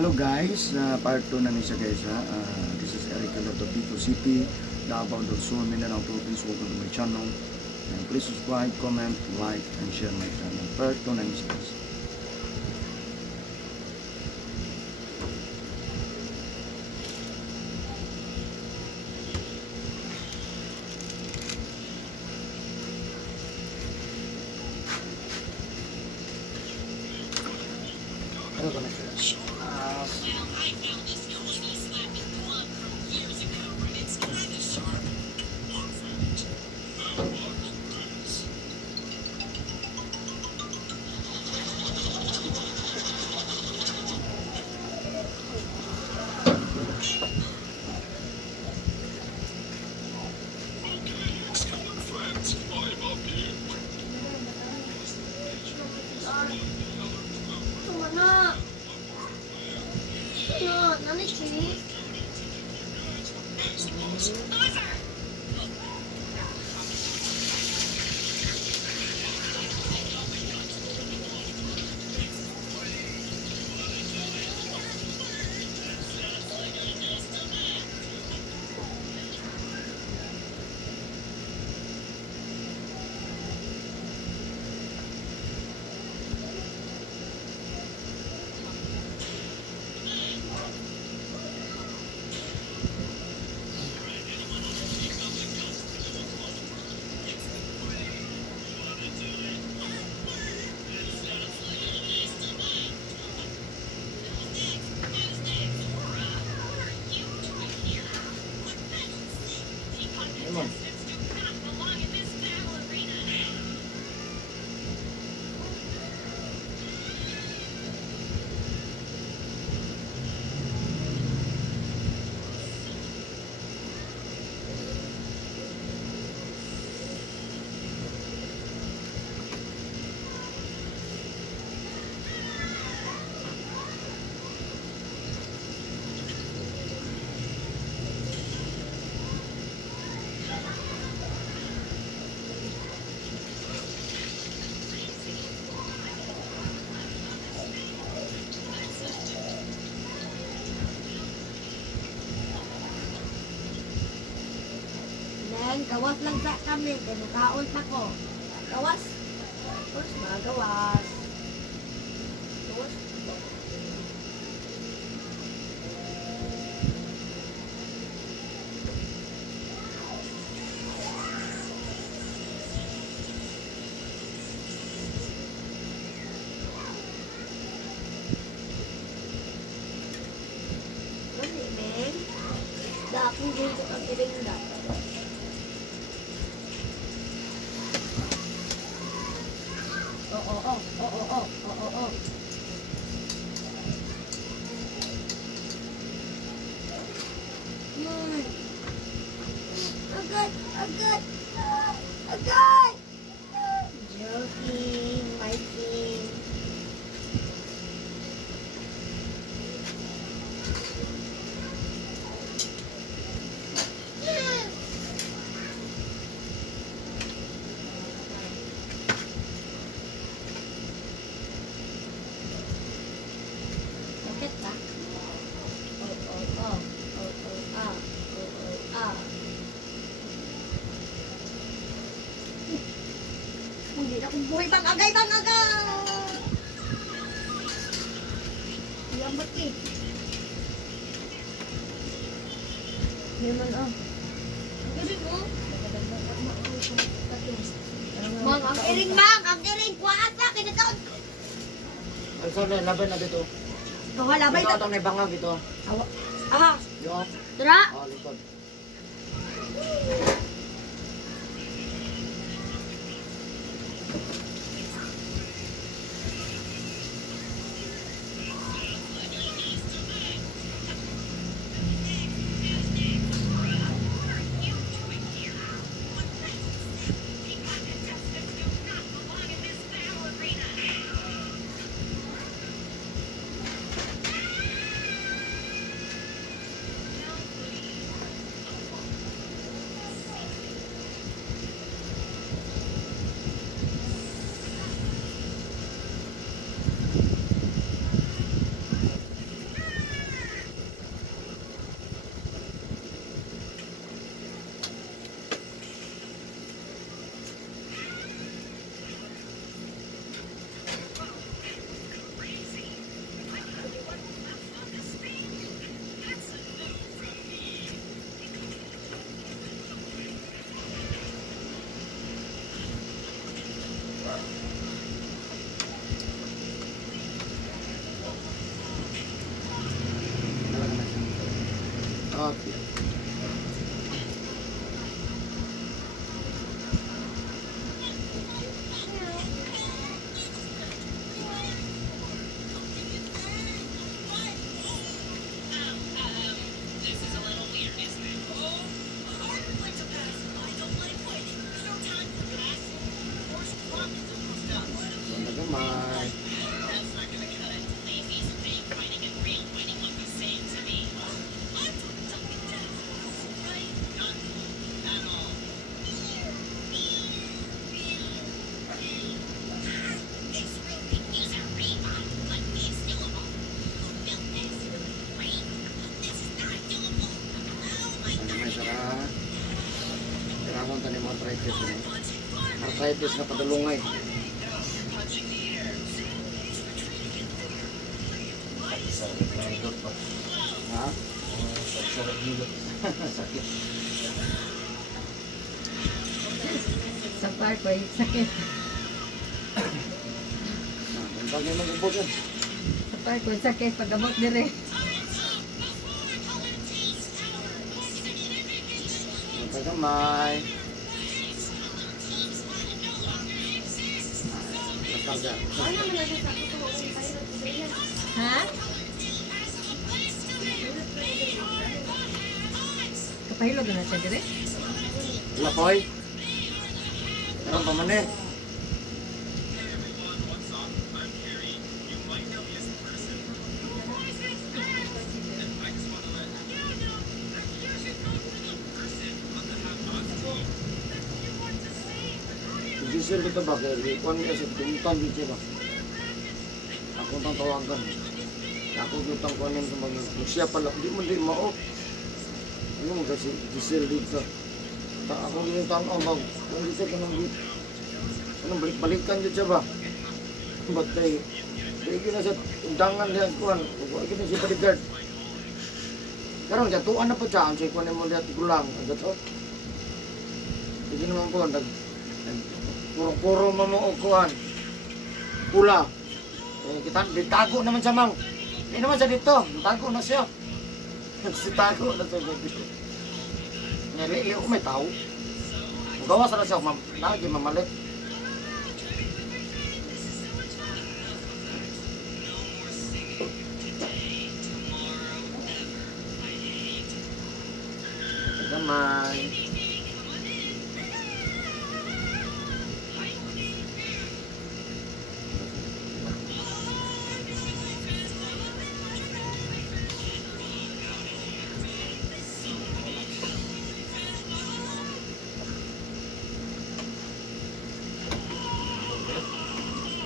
Hello guys, part 2 na siya guys ha. This is Eric Calderto, Tito City, Davao del Sur, Mindanao Province. Welcome to my channel. And please subscribe, comment, like, and share my channel. Part 2 na siya guys. Ano ba na siya? Gawas lang sa kami, kaya kaon pa ko. Gawas. Terus magawas. Terus. Ini men. Dah aku dulu tak kirim dah. Oh. Agad. Joking, my king. Hindi na kong buhay bang agay! Lambat eh. Yaman ah. Ang galing oh. Mang, ang iring mang! Ang iring! Kuwaasa! Kinataon! Ang saan na, laban na dito. Kahalabay Ito na. itong naibangag ito. Aha! Yung, Tara! likod. Up. Nagamay. Nagamay sa ka. Kailangan tanim mo arthritis na. Arthritis na padulungay. Ha? Sakit. Sa park, may sakit. Ang bagay mag-ubos yan. Sa park, may sakit. Pag-abot dire. Nagamay. Nastarga. Ha? Kapahilog na siya dire? Wala po eh. Meron pa man eh. Giselle dito ba? Kaya ikuan niya sa tuntan dito ba? Ako itong tawagan. Ako itong kuanin sa mga kung siya pala. Hindi mo din mao. Ano mo kasi Giselle dito? Ako yung tanong ba? Kung dito ka nang dito. Anong balik-balikan dito siya ba? Ba't tayo? Kaya na sa undangan niya kuan. Kaya na siya bodyguard. Karon jatuan na pa siya. Ang siya kuanin mo lihat gulang. Ang gato. Hindi naman po. Puro-puro mamuukuan. Pula. Kita ditago naman siya mang. Hindi naman siya dito. Ditago na siya. Sitago na siya dito. Nilili ko may tao. Gawas na siya. Lagi mamalit. Gamay.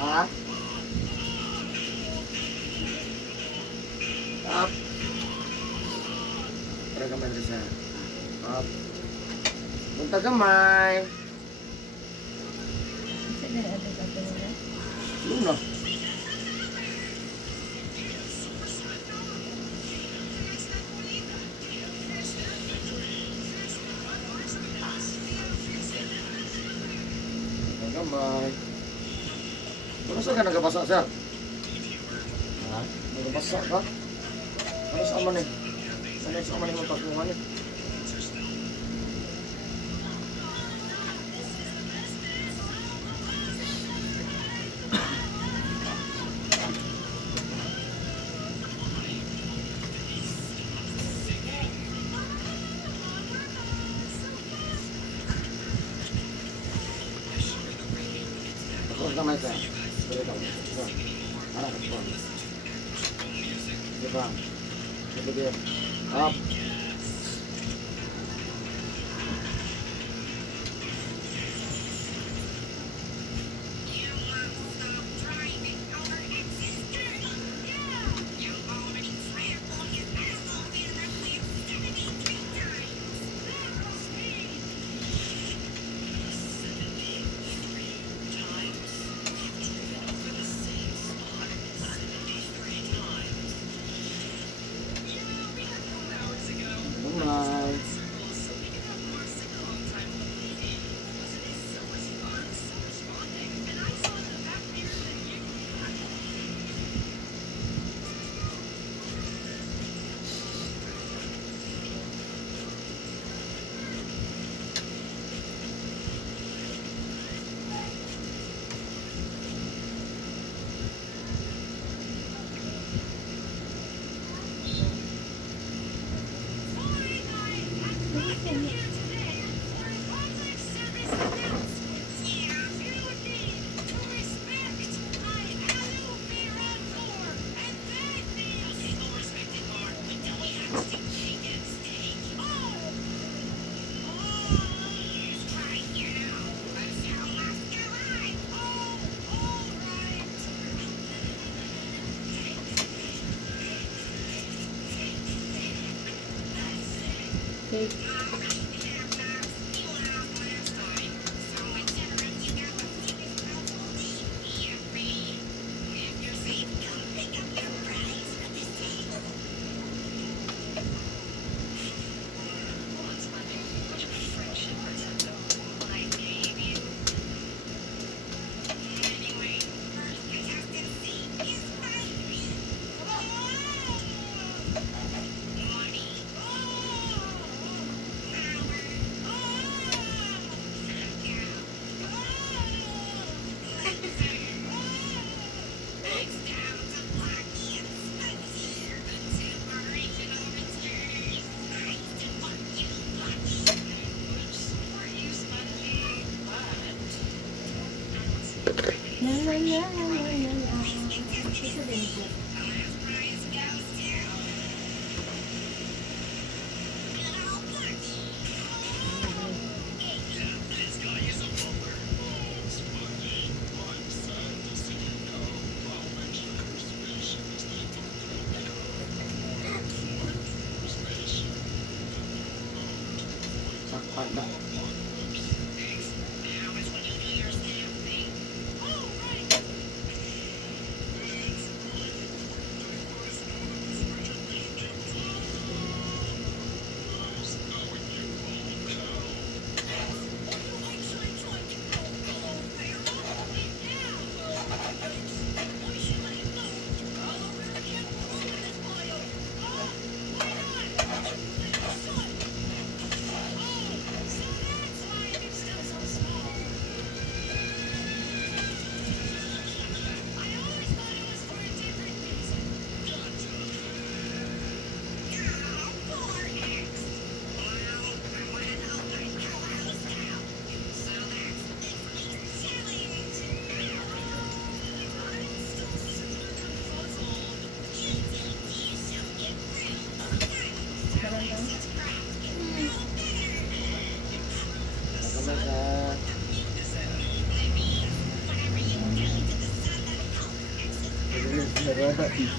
Ha? Up. Tara gamay rin siya. Up. Punta gamay. Sige, ano ka ito na? Yun na. Punta gamay. Ano saan ka nagabasa, sir? Ha? Nagabasa ka? Ano sa aman eh? Ano sa aman yung pagkungan eh? Ako ang kamay ka. Pwede ka. Ito. Ano ka po? Diba? Diba? Up. Nice. Sakpan na.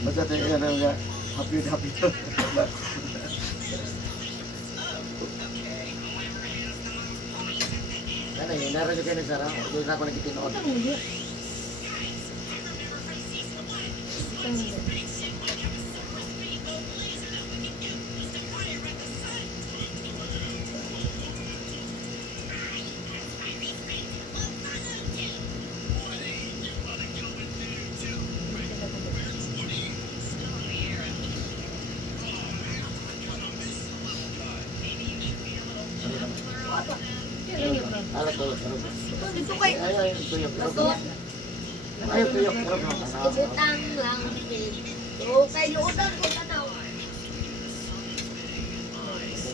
Basta tayo nga happy. Ano yun? Naradyo kayo nagsara? Doon na ako nagkitinoon. Alat ko, Dito kay ay, tuyok. Bato. Ay, tuyok. Ibutang lang dito. Kay luodan ko tanaw.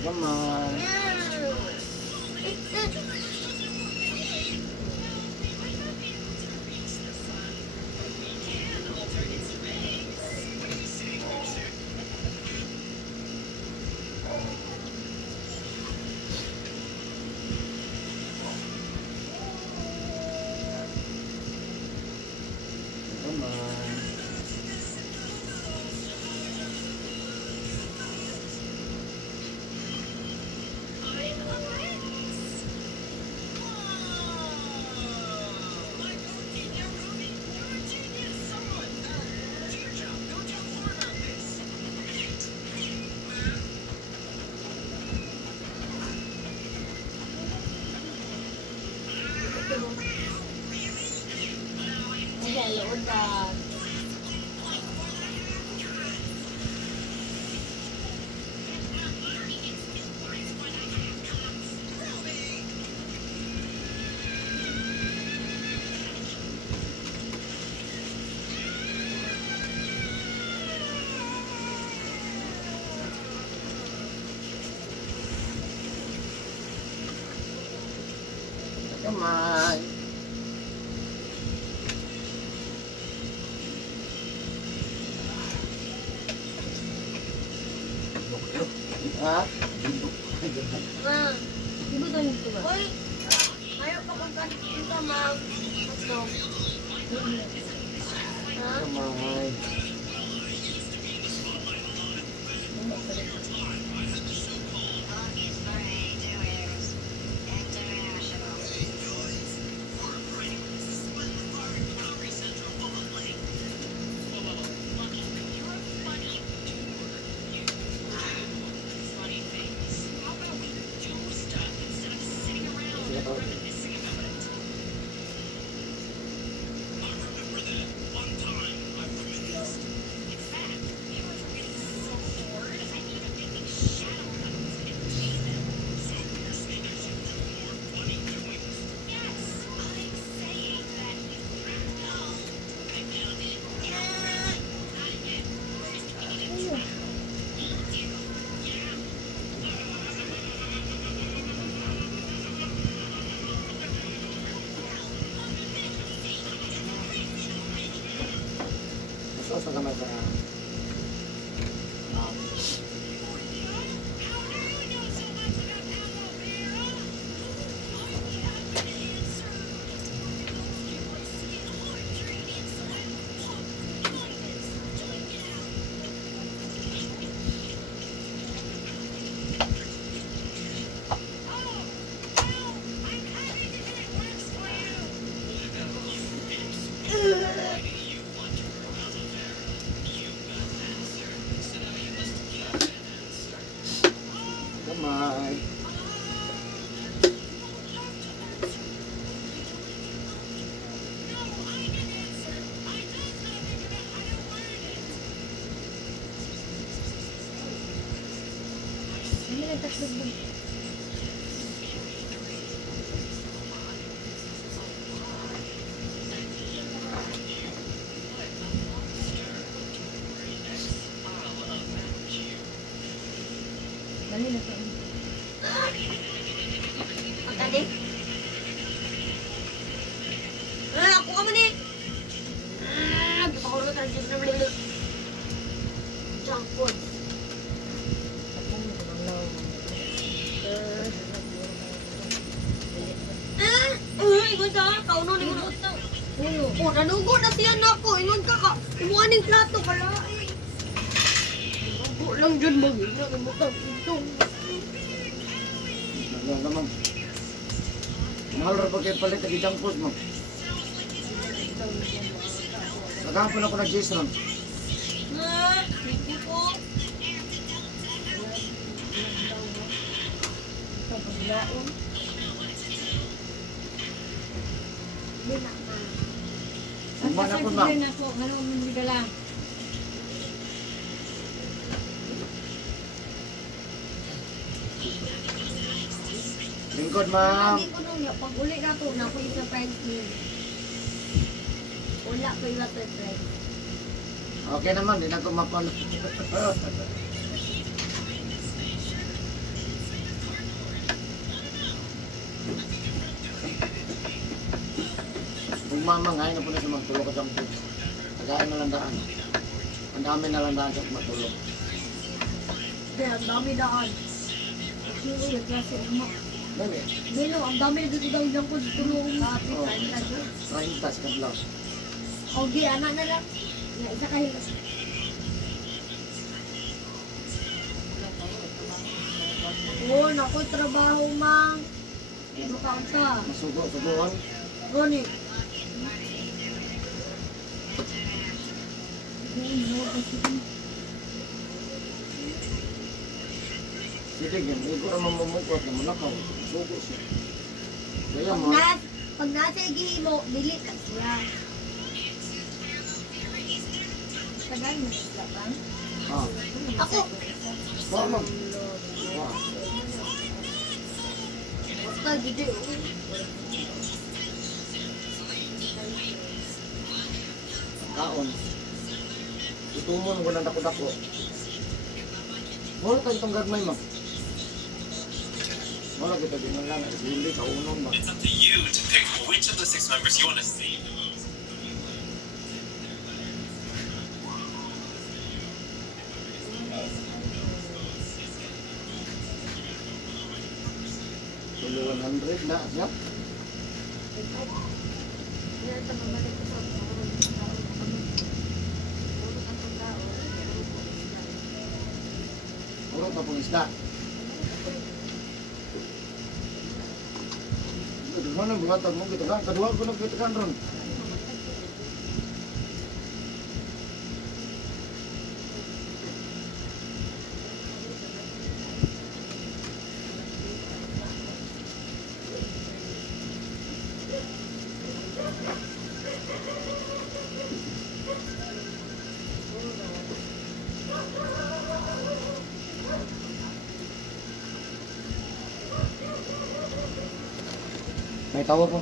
Gaman. Kamay. Ha? Ah, ibo to nito ba? Uy, ayaw pa kung kanito ka, ma'am. Ito. Ha? Kamay. Sa kamay sa kamay. Hindi nagtatlog ba? Dali na tayo. Pagkali? Ako ka man eh! Di pa ko rin tayo na malili. Junk food. Ingon ka, kauno ni mo. Oh, nanugo na siya na ako. Ingon ka ka. Imuha ning plato kala. Nanugo lang dyan mo. Nagimutang ito. Yan naman. Mahal ra pa kayo palit ng junk food mo. Nagahapon ako nag-J's ron. Hindi po. Paglaon. Hindi na. Umana po ma. na po. Ano mo nagdala? Lingkod ma'am. Lagi ko nung pag uli na to, na ko yung surprise meal. Wala ko yung surprise. Okay naman, di na ko mapalo. Kung mama ngayon na po na sa magtulog ka junk food. Tagain na lang daan. Ang dami na lang daan sa matulog. Kaya ang dami daan. Yung ulit klase mo. Dali. Bino, ang dami dito daw yung ko dito nung kapit. Oh. Ano na dyan? 30 ka lang. Okay, anak na lang. Na isa kahit. Oo, naku, trabaho, mang. Ano ka unta? Masugo-suguan. Ronnie. Sige, hindi ko naman mamukot na malakaw. Sugo siya. Kaya mo. Pag nasa mo, dili ka siya. Tagal mo sila ba? Ah. Ako! Mama. Wow. Basta gidi. Kaon. Itumon ko ng dako-dako. Wala tayo itong gagmay, ma. Wala kita din lang, hindi ka unong ba? It's up to you to pick which of the six members you want to see. Tulo 100 na, ya? Yan, tamamalik ko sa Puro pa pong isda. Di mana buhatan mo kita kan? Kedua ko nang kita kan ron. May tawa po.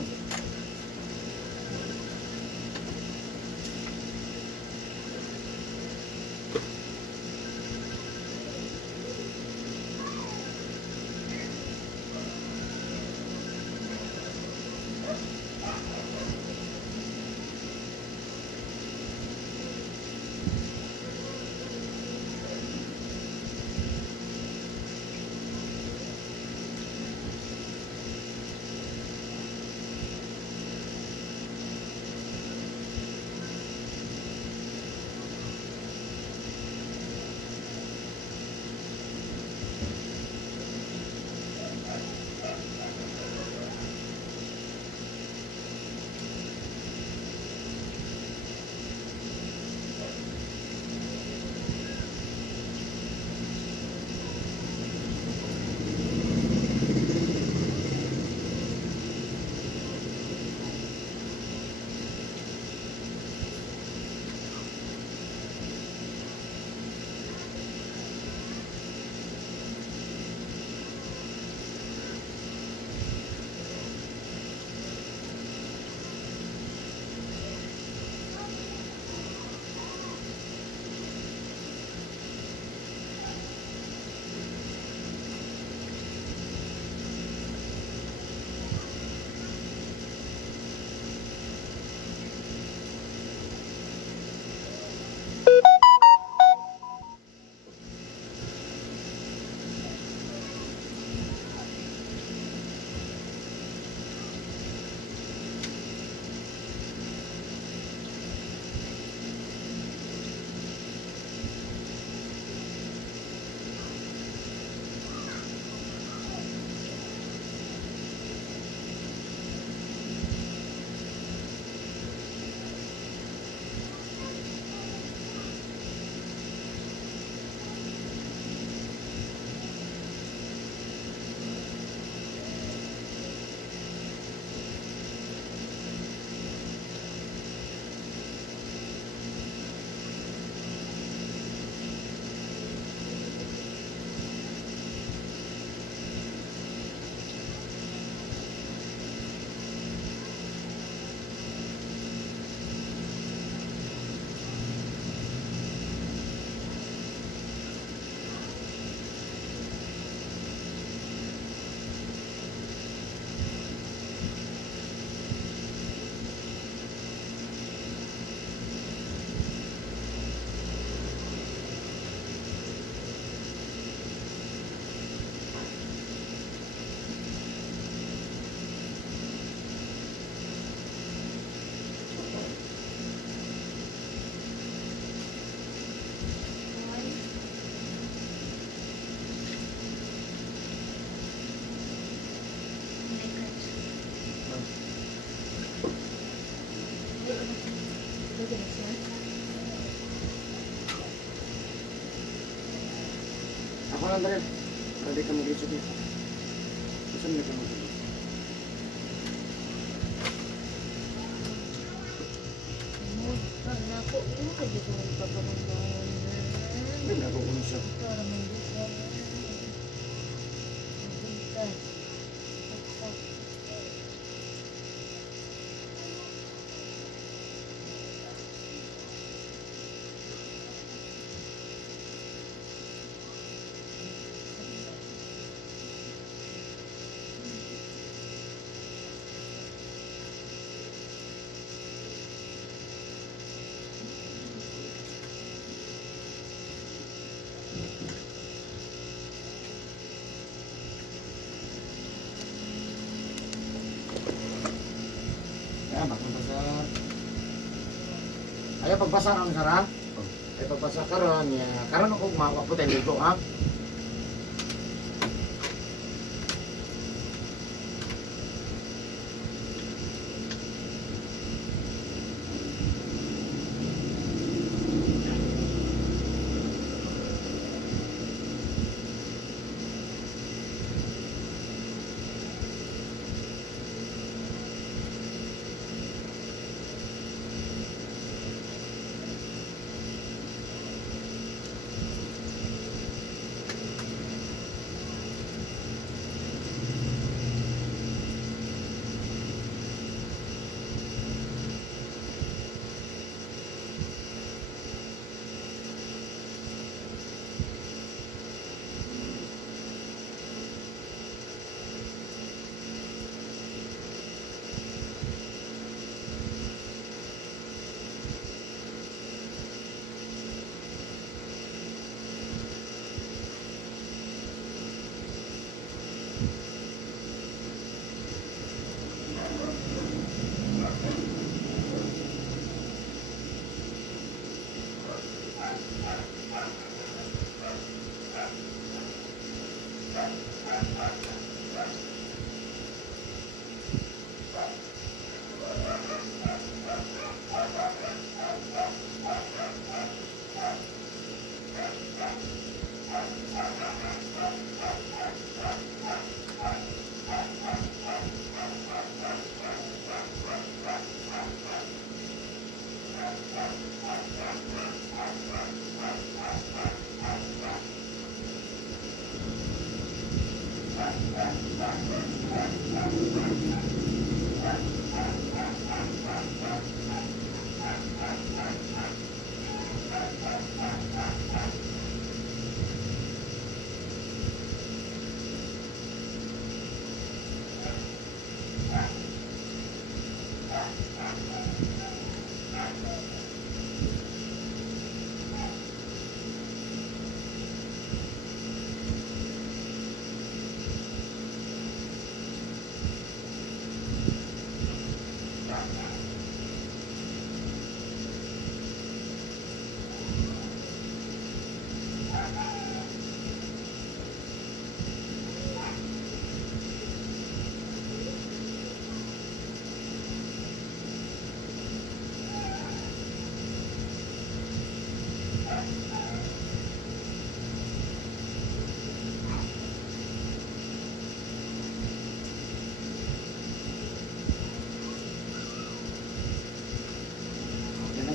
Ako lang dali. Pwede ka mag-reach dito. Gusto mo na ka mag-reach. Karena aku ini aja tuh pagkamandahan. Hindi na ako kung siya. Para mendukung. Mendukung. Kaya pagbasa ron sara. Oh. Kaya pagbasa karon ya. Karon ako mawa po tayo ligo ha.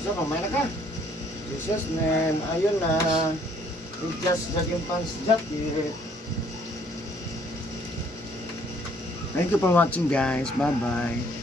So, kumain na ka. Jesus, name. Ayun na. We just jogging pants jacket. Thank you for watching guys. Bye bye.